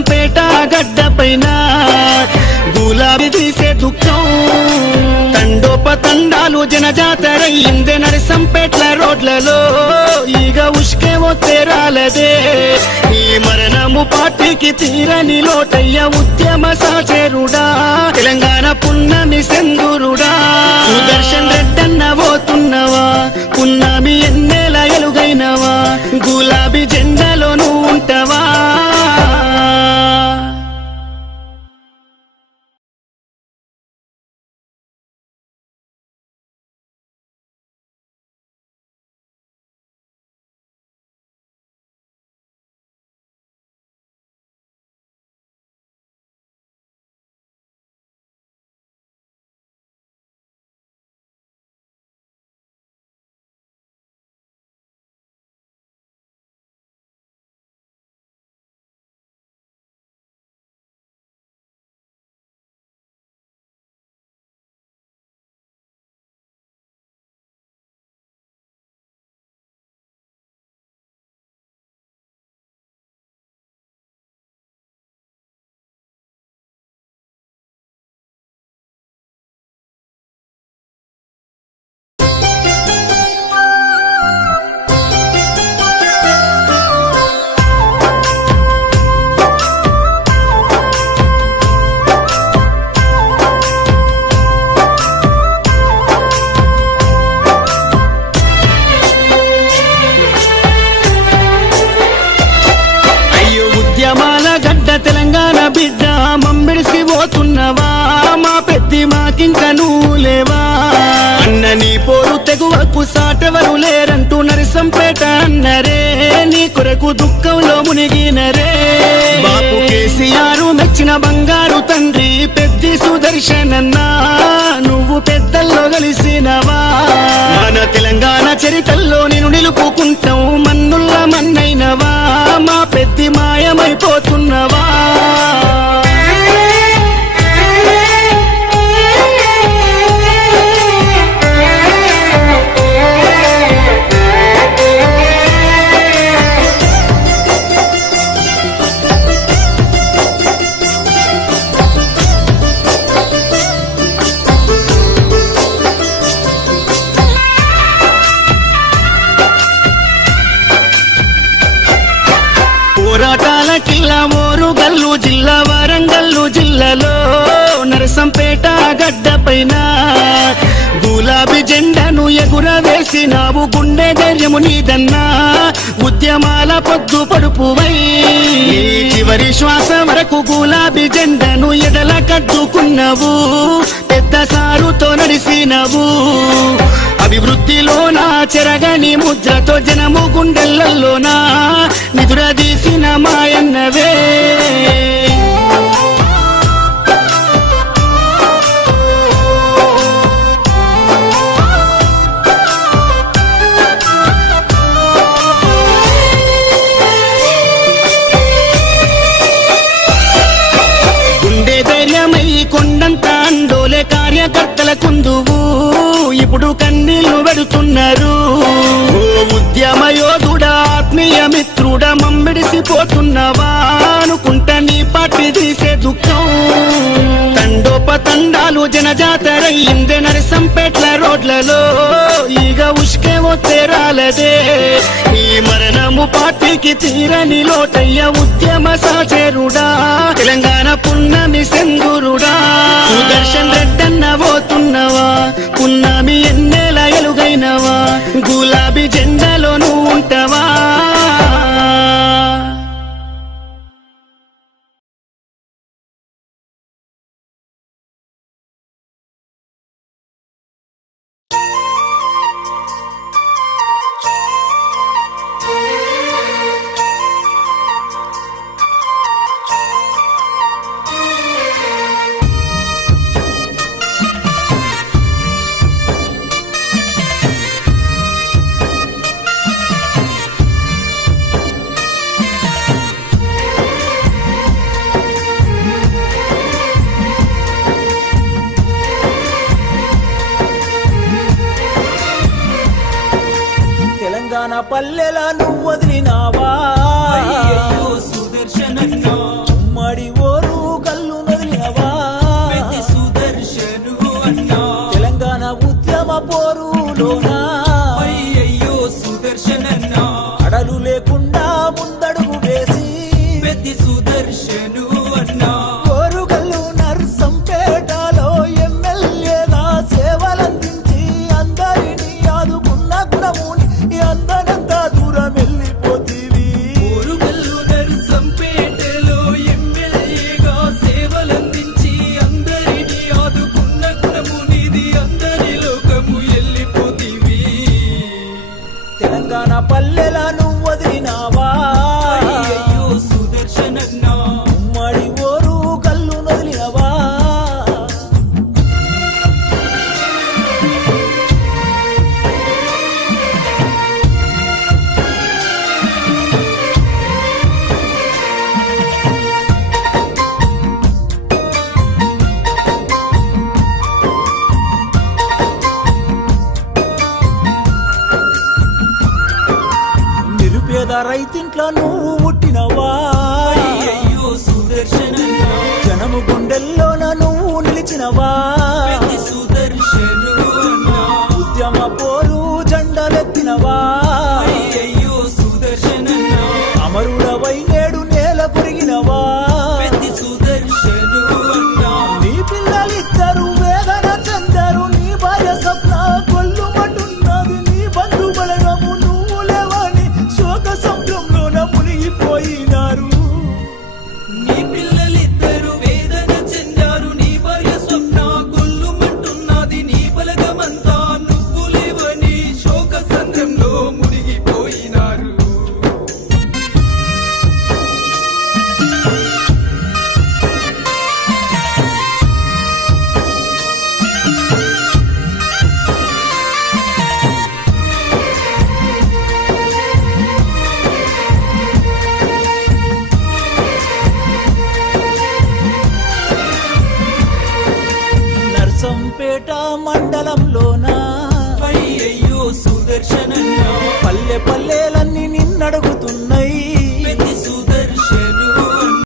నరసంపేట గడ్డ పైన గులాబీ తీసే దుఃఖం తండోపతండాలు జనజాతరయ్యిందే నరసంపేట్ల రోడ్లలో ఈగ ఉష్కేమో తేరాలదే ఈ మరణము పార్టీకి తీరని లోటయ్య ఉద్యమ సాచేరుడా తెలంగాణ పున్నమి సెందురుడా సుదర్శన్ రెడ్డన్న పోతున్నవా పున్నమి ఎన్నేల ఎలుగైనవా గులాబీ జెండాలో నువ్వు ఉంటావా తెలంగాణ బిడ్డ మమ్మిడిసి పోతున్నవా మా పెద్ది మాకింక నువ్వు లేవా అన్న నీ పోరు తెగువకు సాటెవరు లేరంటూ నరసంపేట అన్నరే నీ కొరకు దుఃఖంలో మునిగినరే బాపు కేసీఆర్ మెచ్చిన బంగారు తండ్రి పెద్ది సుదర్శనన్నా నువ్వు పెద్దల్లో కలిసినవా మన తెలంగాణ చరిత్రలో నేను నిలుపుకుంటాం మన్నుల్ల మన్నైనవా మా పెద్ది మాయమైపోతున్నవా పోరాటాల కిల్లా మోరుగల్లు జిల్లా వరంగల్లు జిల్లాలో నరసంపేట గడ్డ పైన గులాబీ జెండాను ఎగురవేసినావు గుండె ధైర్యము నీదన్నా ఉద్యమాల పొద్దు పడుపువై చివరి శ్వాస వరకు గులాబీ జెండాను ఎడల కట్టుకున్నావు పెద్ద సారుతో నడిసినవు అభివృద్ధిలోనా చెరగని ముద్రతో జనము గుండెలలోనా నిదురదీసిన మాయన్నవే గుండె ధైర్యమై కొండంత అండోలే కార్యకర్తల కుందువు ఇప్పుడు కన్నీళ్లు పెడుతున్నారు ఓ ఉద్యమ యోధుడా ఆత్మీయ మిత్రుడా మమ్మిడిసిపోతున్నవా అనుకుంటా నీ పార్టీ తీసే దుఃఖం తండోపతండాలు జనజాతరయ్యిందే నరసంపేట్ల రోడ్లలో ఈగ ఉష్కేమో తేరాలదే ఈ మరణము పార్టీకి తీరని లోటయ్య ఉద్యమ సాచేరుడా తెలంగాణ పున్నమి సెందురుడా సుదర్శన్ రెడ్డన్న పోతున్నవా పున్నమి ఎన్నేల ఎలుగైనవా గులాబీ జెండాలో నువ్వు ఉంటావా పల్లెల నువ్వు వదిలినావా సుదర్శనన్న లోనా అయ్యయ్యో సుదర్శనన్న అడలు లేకుండా ముందడుగు వేసి పెద్ది సుదర్శను అన్నా కోరుగల్లు నర్సంపేటలో ఎమ్మెల్యేగా సేవలందించి అందరినీ ఆదుకున్న గుణముని అందనంత దూరం వెళ్ళిపోతీవి ఊరుగల్లు నర్సంపేటలో ఎమ్మెల్యేగా సేవలందించి అందరినీ ఆదుకున్న గుణము నీది అందరి లోకము వెళ్ళిపోతీవి తెలంగాణ పల్లెలను వదిలినావా అయ్యయ్యో సుదర్శనన్నా ఉమ్మడి ఓరు కల్లు వదిలినవా నిరుపేద రైతింట్లో నువ్వు పుట్టినవా అయ్యయ్యో సుదర్శనన్నా జనము గుండెల్లోన నువ్వు నిలిచినవా పెద్ది సుదర్శను అన్నా ఉద్యమ పోరు జెండలెత్తినవా అయ్యయ్యో సుదర్శనన్నా అమరుడవై నేడు నేల పొరిగినవా పెద్ది సుదర్శను అన్నా నీ పిల్లలిద్దరు వేదన చెందరు నీ భార్య స్వప్న కొల్లుమంటున్నది నీ బంధు బలగము నువ్వు లేవని శోక సంద్రంలోన మునిగిపోయినారు నీ పిల్లలిద్దరు వేదన చెందారు నీ భార్య స్వప్న గొల్లుమంటున్నది నీ బలగమంతా నువ్వు లేవని శోక సంద్రంలో మునిగిపోయినారు నర్సంపేట మండలం